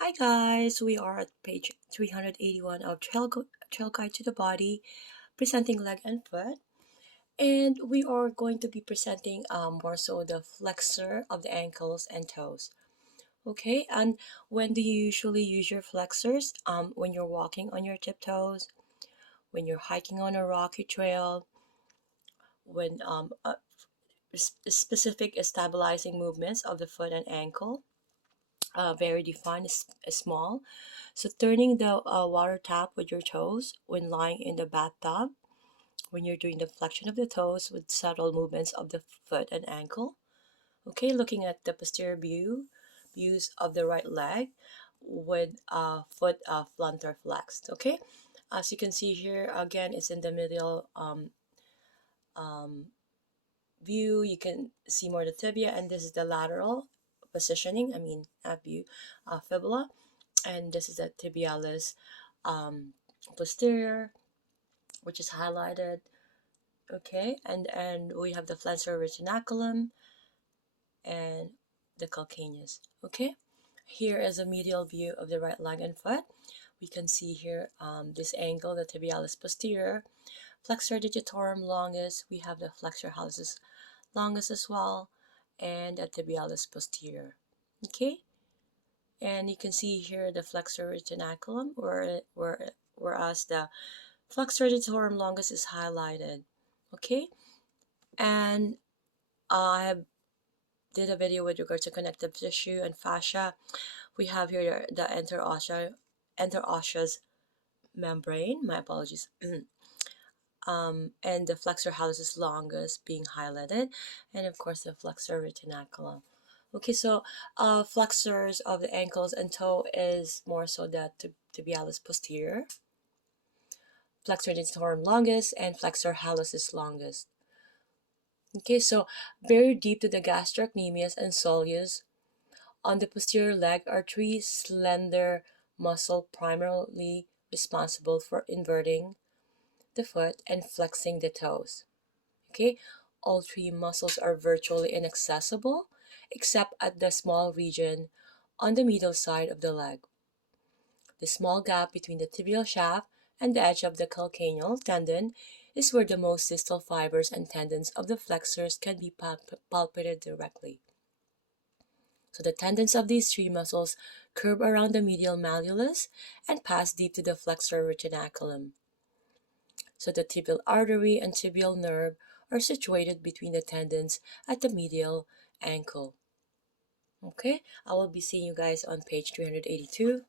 Hi guys, we are at page 381 of Trail Guide to the Body, presenting leg and foot. And we are going to be presenting more so the flexor of the ankles and toes. Okay, and when do you usually use your flexors? When you're walking on your tiptoes, when you're hiking on a rocky trail, when specific stabilizing movements of the foot and ankle, very defined, small. So turning the water tap with your toes when lying in the bathtub, when you're doing the flexion of the toes with subtle movements of the foot and ankle. Okay, looking at the posterior views of the right leg with foot plantar flexed. Okay, as you can see here, again, it's in the middle um, view. You can see more the tibia, and this is the lateral positioning. I mean, view, fibula, and this is the tibialis um, posterior, which is highlighted. Okay, and we have the flexor retinaculum and the calcaneus. Okay, here is a medial view of the right leg and foot. We can see here this angle, the tibialis posterior, flexor digitorum longus. We have the flexor hallucis longus as well, and the tibialis posterior. Okay, and you can see here the flexor retinaculum, whereas the flexor digitorum longus is highlighted. Okay, and I have did a video with regard to connective tissue and fascia. We have here the interosseous membrane. My apologies. And the flexor hallucis longus being highlighted, and of course the flexor retinaculum. Okay, so flexors of the ankles and toe is more so the tibialis posterior, flexor digitorum longus, and flexor hallucis longus. Okay, so very deep to the gastrocnemius and soleus. On the posterior leg are three slender muscles primarily responsible for inverting the foot and flexing the toes. Okay, all three muscles are virtually inaccessible except at the small region on the medial side of the leg. The small gap between the tibial shaft and the edge of the calcaneal tendon is where the most distal fibers and tendons of the flexors can be palpated directly. So the tendons of these three muscles curve around the medial malleolus and pass deep to the flexor retinaculum. So the tibial artery and tibial nerve are situated between the tendons at the medial ankle. Okay, I will be seeing you guys on page 382.